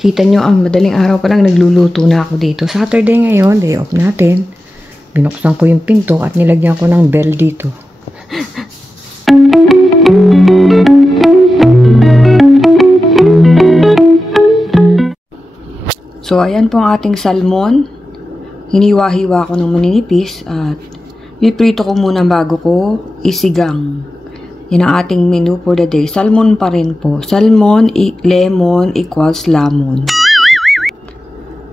Kita nyo, madaling araw pa lang nagluluto na ako dito. Saturday ngayon, day off natin. Binuksan ko yung pinto at nilagyan ko ng bell dito. So, ayan po ang ating salmon. Hiniwa-hiwa ko ng maninipis at piprito ko muna bago ko isigang. Yan ang ating menu for the day. Salmon pa rin po. Salmon, lemon equals lamon.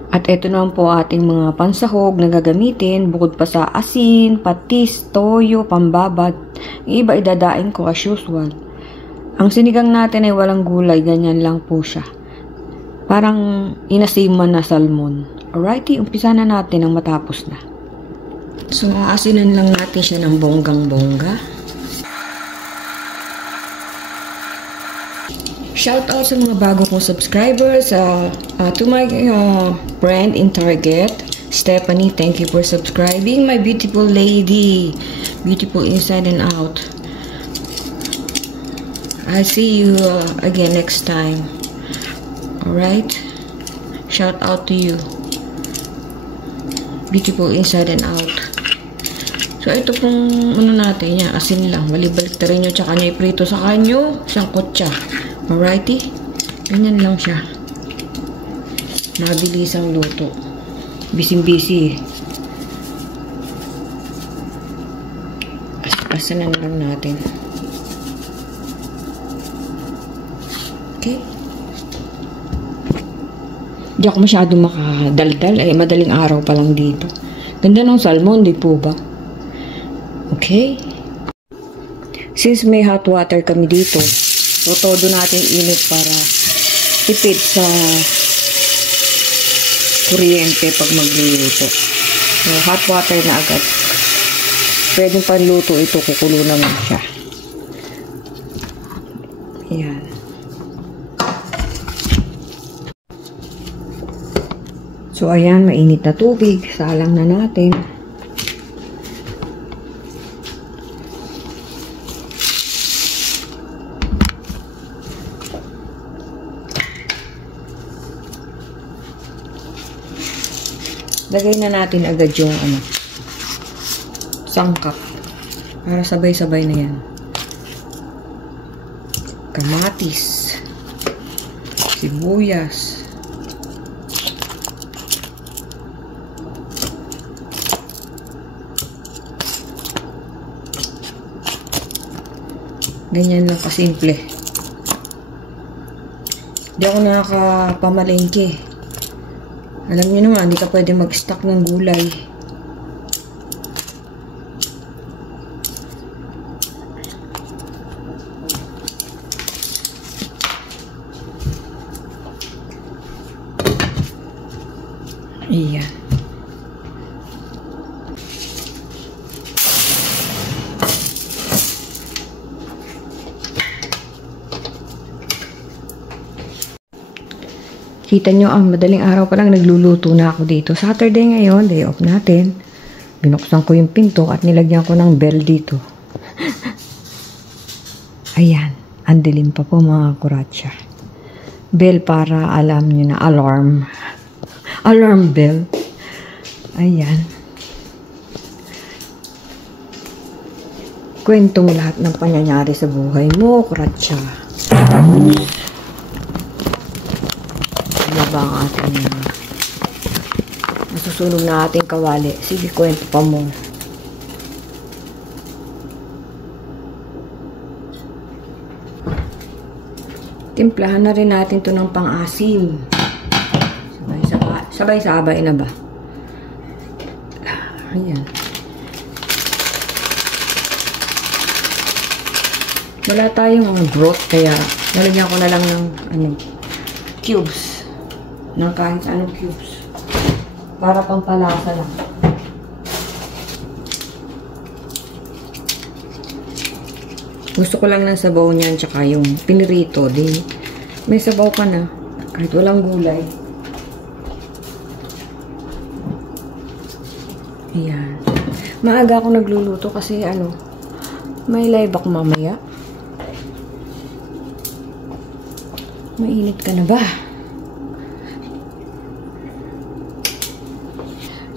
At ito naman po ating mga pansahog na gagamitin. Bukod pa sa asin, patis, toyo, pambabad. Yung iba idadaing ko as usual. Ang sinigang natin ay walang gulay. Ganyan lang po siya. Parang inasiman na salmon. Alrighty, umpisa na natin ang matapos na. So, aasinan lang natin siya ng bonggang-bongga. Shout out sa mga bago kong subscribers, to my friend in Target, Stephanie, thank you for subscribing. My beautiful lady, beautiful inside and out. I'll see you again next time. Alright? Shout out to you. Beautiful inside and out. So, ito pong ano natin, yan, asin lang. Balibalik na rin nyo, tsaka nyo iprito sa kanyo, isang kutsa. Alrighty? Ganyan lang siya. Mabilis ang luto. Busy-busy. Asanan lang natin. Okay? Hindi ako masyadong makadaldal. Ay, madaling araw pa lang dito. Ganda ng salmon, di po ba? Okay? Since may hot water kami dito, so, todo natin init para tipid sa kuryente pag magluluto. So, hot water na agad. Pwedeng panluto ito, kukulo naman siya. Ayan. So, ayan, mainit na tubig. Salang na natin. Lagay na natin agad yung sangkap para sabay-sabay na yan. Kamatis, sibuyas, ganyan lang kasimple. Hindi ako nakakapamalengke. Alam niyo naman, hindi ka pwede mag-stock ng gulay. Ayan. Kita nyo, madaling araw pa lang nagluluto na ako dito. Saturday ngayon, day off natin. Binuksan ko yung pinto at nilagyan ko ng bell dito. Ayan, ang dilim pa po mga kuratsa. Bell para alam nyo na alarm. Alarm bell. Ayan. Kwento mo lahat ng pangyayari sa buhay mo, kuratsa. Ano ba ang ating masusunog na ating kawali? Sige, kwento pa mo. Timplahan na rin natin to ng pang-asim. Sabay-sabay na ba? Ayan. Wala tayong broth, kaya nalagyan ko na lang ng cubes. Ng kahit anong cubes. Para pampalasa lang. Gusto ko lang ng sabaw niyan, tsaka yung pinirito. Di, may sabaw ka na. Kahit walang gulay. Ayan. Maaga ako nagluluto kasi may live ako mamaya. Mainit ka na ba?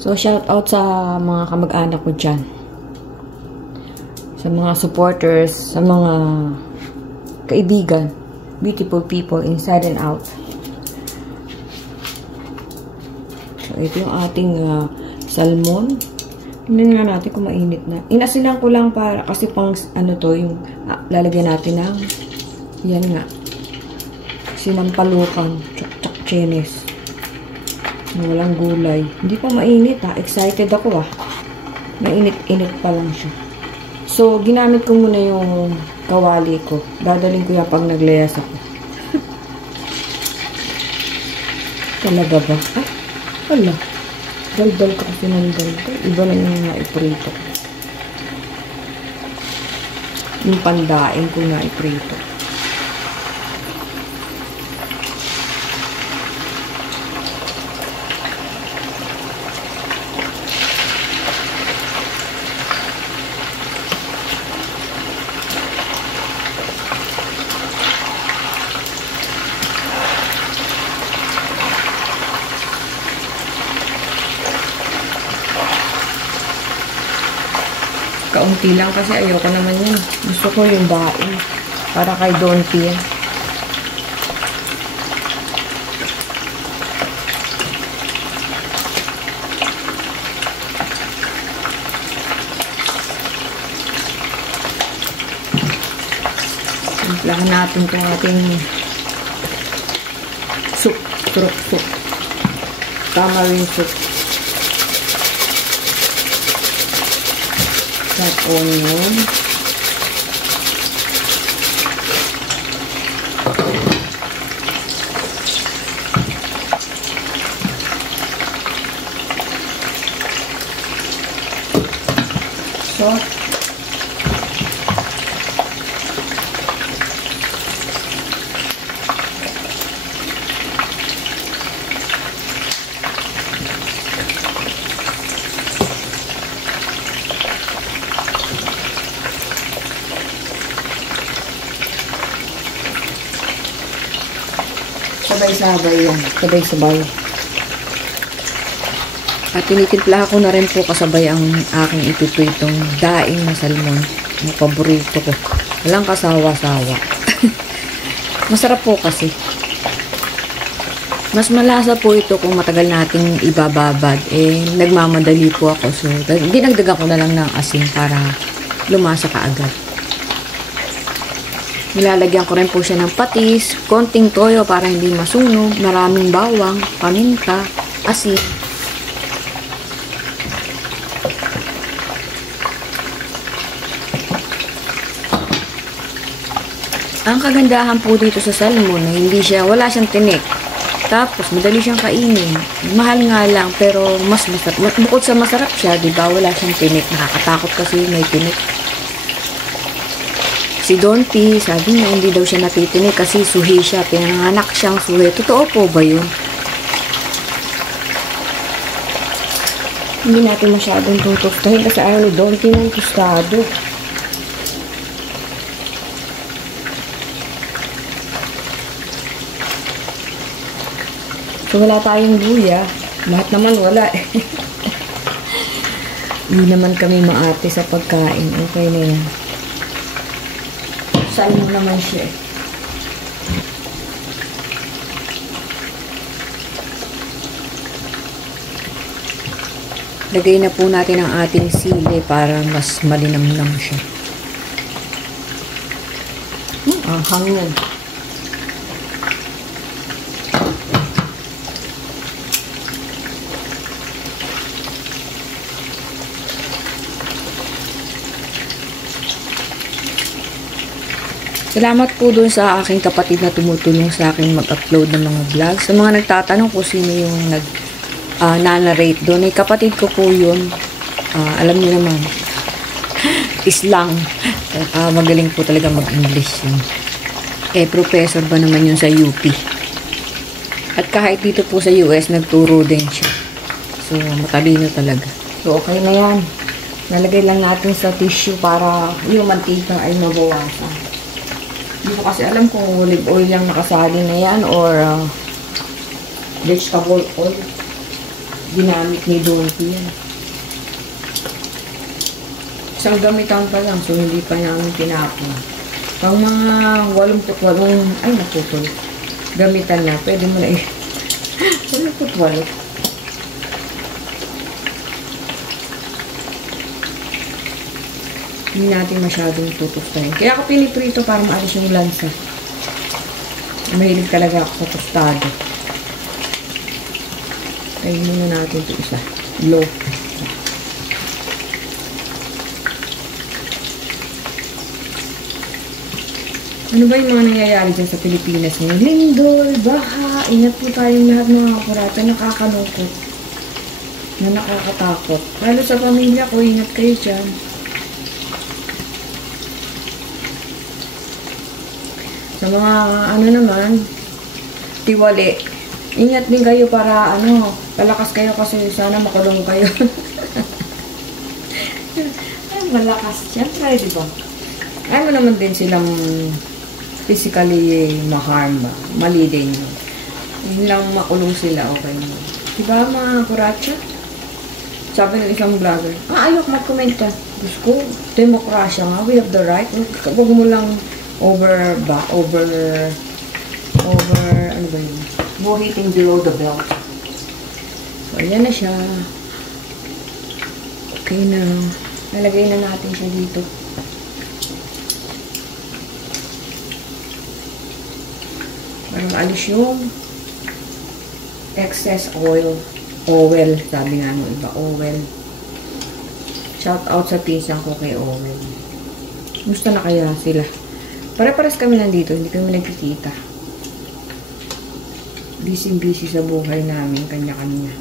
So, shout out sa mga kamag-anak ko dyan. Sa mga supporters, sa mga kaibigan, beautiful people inside and out. So, ito yung ating salmon. Tingnan nga natin kung mainit na. Inasinan ko lang para, kasi pang, ano to, yung lalagyan natin ng, yan nga, sinampalukan, tsak-tsak chenes. Walang gulay. Hindi pa mainit ha. Excited ako ah. Mainit-init pa lang siya. So, ginamit ko muna yung kawali ko. Dadaling ko yan pag naglayas ako. Talaga ba? Ay, wala. Daldal ko kasi ng daldal. Iba na yung naiprito ko. Yung pandain ko naiprito. Kaunti lang kasi ayoko naman yun. Gusto ko yung daing. Para kay Donti yan. Simplahan natin itong ating soup. Turok soup. Tamarind soup. That onion. Salt. Sabay-sabay yan. Sabay-sabay. At tinitimplahan ko na rin po kasabay ang aking itutuytong daing na salmon. Ang paborito ko. Walang kasawa-sawa. Masarap po kasi. Mas malasa po ito kung matagal nating ibababad. Eh, nagmamadali po ako. So, dinagdagan ko na lang ng asin para lumasa kaagad. Nilalagyan ko rin po siya ng patis, konting toyo para hindi masunog, maraming bawang, paminta, asin. Ang kagandahan po dito sa salmon na wala siyang tinik. Tapos madali siyang kainin. Mahal nga lang pero mas masarap. Bukod sa masarap siya, 'di ba? Wala siyang tinik. Nakakatakot kasi may tinik. Si Donti, sabi niya hindi daw siya natitinig kasi suhi siya. Pinanganak siyang suhi. Totoo po ba yun? Hindi natin masyadong tutustahin kasi ayaw ni Donti ng tostado. So wala tayong luya. Lahat naman wala eh. Hindi naman kami maarte sa pagkain. Okay na yan. Salmon naman siya. Lagay na po natin ang ating sili para mas malinamnam siya. Ang hangin. Salamat po dun sa aking kapatid na tumutulong sa akin mag-upload ng mga vlog. Sa mga nagtatanong kung sino yung nag-narrate doon, ay kapatid ko po yun. Alam niyo naman, islang. Magaling po talaga mag-English yun. Eh, professor ba naman yun sa UP. At kahit dito po sa US, nagturo din siya. So, matalino talaga. So, okay na yan. Nalagay lang natin sa tissue para yung mantika ay mabawasan. Hindi ko kasi alam kung olive oil yung nakasali na yan or vegetable oil. ginamit ni Donty yan. Isang gamitan pa lang, so hindi pa namin tinapon. Pang mga 88, ay naputol. Gamitan na, pwede mo na 88. Hindi natin masyadong tutustahin. Kaya ako piniprito para maalis yung lansa. Mahilig talaga ako sa tostado. Tayin muna natin ito isa. Low. Ano ba yung mga nangyayari dyan sa Pilipinas ngayon? Lindol, baha, ingat po tayong lahat mga kakurata. Nakakalungkot. Na nakakatakot. Lalo sa pamilya ko, ingat kayo dyan. Sa mga ano naman, tiwali. Ingat din kayo para palakas kayo kasi sana makulong kayo. Ay, malakas. Siyempre, di ba? Ay mo naman din silang physically ma-harm ba? Mali din yun. Hindi lang makulong sila, okay mo. Diba mga kuratsa? Sabi ng isang vlogger, ayok mag-komenta. Diyos ko, demokrasya nga, we have the right. Huwag mo lang over, ano ba yun? No hitting below the belt. So, ayan na siya. Okay na. Nalagay na natin siya dito. Para maalis yung excess oil. Oil, sabi nga nung iba. Oil. Shout out sa pinsan ko kay Oil. Gusto na kaya sila? Pare-pares kami nandito. Hindi kami nagkikita. Busy-busy sa buhay namin. Kanya-kanya.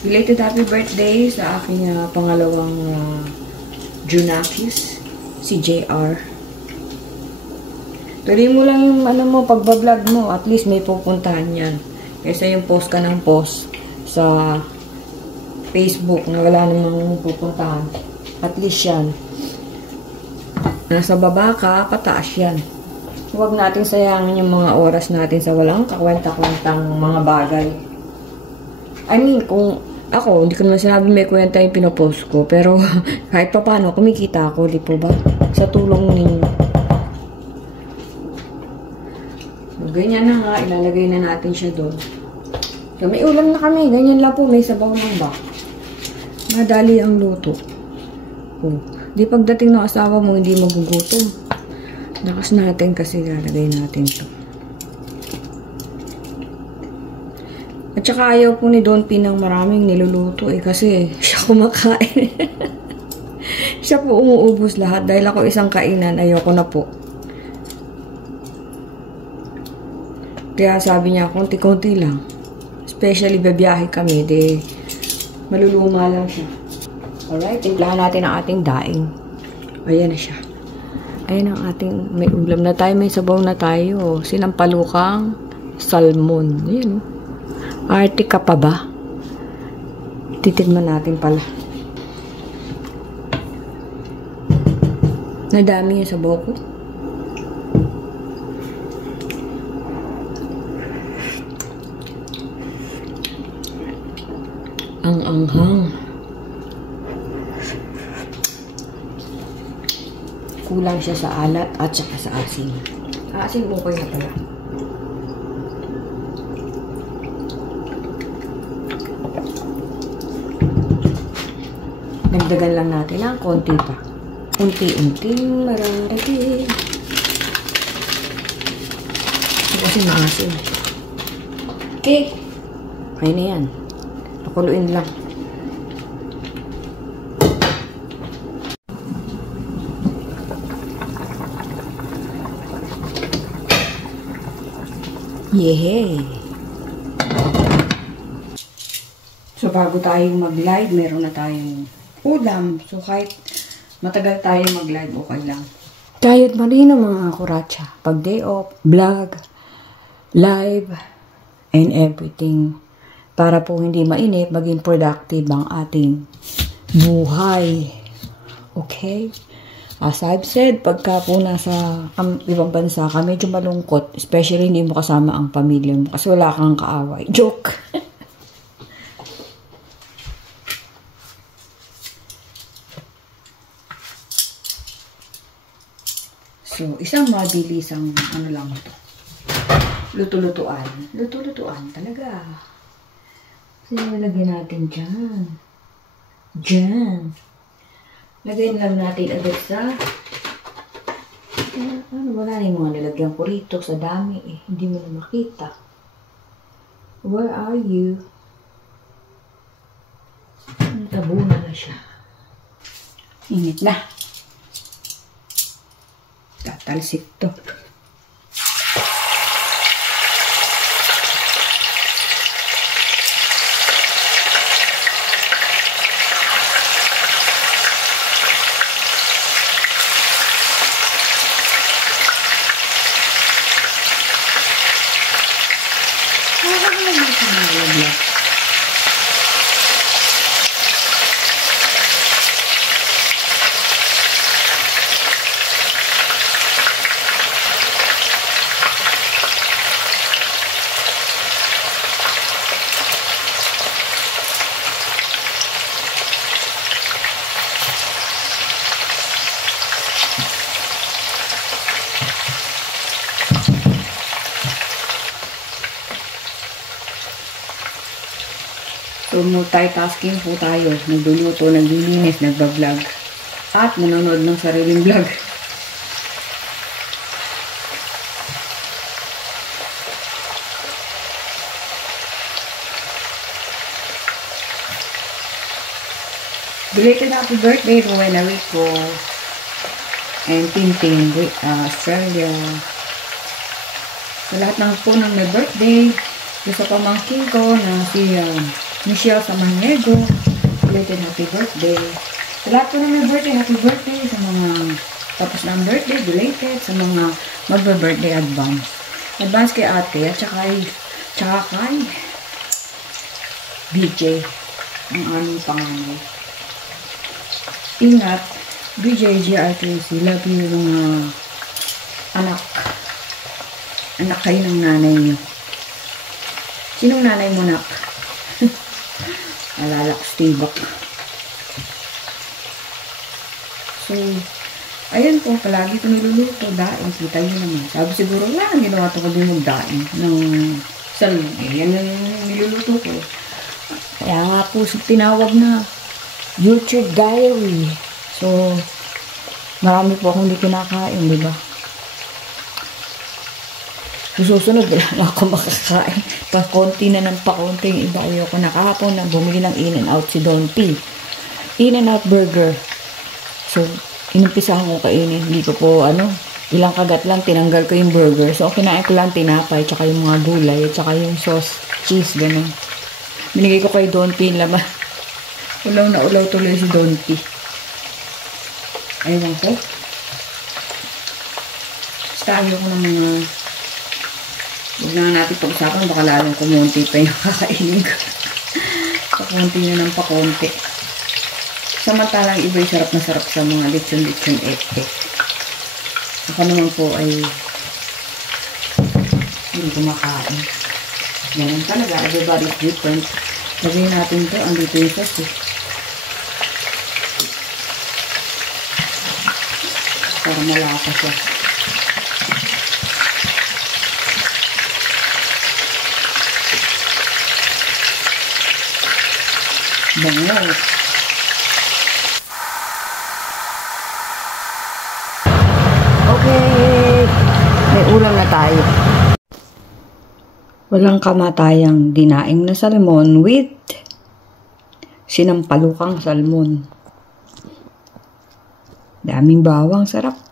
Belated happy birthday sa aking pangalawang Junakis. Si JR. Tuloy mo lang yung pagbablog mo. At least may pupuntahan yan. Kaysa yung post ka ng post sa Facebook na wala namang pupuntahan. At least yan. Nasa baba ka, pataas yan. Huwag natin sayangin yung mga oras natin sa walang kakwenta-kwentang mga bagay. I mean, kung ako, hindi ko naman sinabi may kwenta yung pinopost ko. Pero kahit pa paano, kumikita ako, di po ba? Sa tulong ninyo. Ganyan na nga, ilalagay na natin siya doon. So, may ulam na kami. Ganyan lang po, may sabaw lang ba? Madali ang luto. Oh. Di pagdating ng asawa mo, hindi magugutom. Lakas natin kasi ilalagay natin to. At saka ayaw po ni Don P ng maraming niluluto kasi siya kumakain. Siya po umuubos lahat. Dahil ako isang kainan, ayoko na po. Kaya sabi niya, konti-konti lang. Especially, babiyahe kami, maluluma lang siya. Alright, timplahan natin ang ating daing. Ayan na siya. Ayan ang ating, may ulam na tayo, may sabaw na tayo. Sinampalukang salmon. Ayan, arte ka pa ba? Titigman natin pala. Nadami yung sabaw ko. Ang anghang. Kulang siya sa alat at saka sa asin. Asin okay na pala. Nagdagan lang natin ang konti pa. Unti-unting mararating. Kasi maasin. Okay. Okay na yan. Pakuluin lang. Yehey! So, bago tayong mag-live, meron na tayong ulam. So, kahit matagal tayong mag-live, okay lang. Kahit marino mga kuratsa. Pag day off, vlog, live, and everything. Para po hindi mainip, maging productive ang ating buhay. Okay? As I've said, pagka po nasa ibang bansa ka, medyo malungkot. Especially hindi mo kasama ang pamilya mo. Kasi wala kang kaaway. Joke! So, isang mabilisang ano lang ito. Luto-lutuan. Luto-lutuan talaga. So, nilagyan natin dyan. Dyan. Lagyan lang natin agad sa wala na yung mga nilagyan ko rito sa dami eh. Hindi mo na makita. Where are you? Tabunan na siya. Init na. Tatalsik to. So, multitasking po tayo. Nagluluto, naglilinis, nagbablog. At nanonood ng sariling vlog. Belated happy birthday, Rowena Rico. And Tintin, Australia. Sa lahat ng po ng may birthday, gusto pamangkin ko na si Michelle Samaniego. Belated happy birthday. Sa lahat po ng may birthday, happy birthday. Sa mga tapos ng birthday, belated. Sa mga magbe-birthday advance. Advance kay ate at saka kay BJ. Ang aming panganay. Ingat, BJ, GRTC, love you mga anak. Anak kayo ng nanay niyo. Sinong nanay mo, nak? Alalak, Stibak. So, ayan po, palagi ko niluluto, daing. Kita nyo naman. Sabi siguro, wala nang ginawa ito ko din magdaing ng salmon. Eh, yan ang niluluto ko. Kaya nga po, tinawag na YouTube Diary. So, marami po akong hindi kinakain, di ba? Susunod lang ako makakain. Pa-konti na ng pa-konti yung iba. Ayoko na kahapon na bumili ng In-N-Out si Don P. In-N-Out burger. So, inumpisahan ko kainin. Hindi ko po, ilang kagat lang, tinanggal ko yung burger. So, kinain ko lang tinapay, tsaka yung mga gulay, tsaka yung sauce, cheese, gano'n. Binigay ko kay Don P yung laman. Ulaw na ulaw tuloy si Don P. Ayun ko. Basta ayoko ng mga huwag na natin pag-usapan, baka lalong kumunti pa yung kakainin ko. Pakunti na ng pakunti. Samantalang iba'y sarap na sarap sa mga lechon-lechon ete. Ako naman po ay hindi kumakain. Ganun talaga, everybody's different. Lagyan natin ito, andito yung sauce eh. Para malasa siya. Bango. Okay. May ulam na tayo. Walang kamatayang dinaing na salmon with sinampalukang salmon. Daming bawang, sarap.